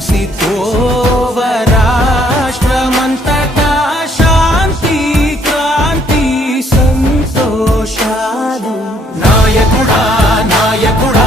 ధ్వంసితోవరాష్ట్రమంతటా శాంతి క్రాంతి నాయకుడా నాయకుడా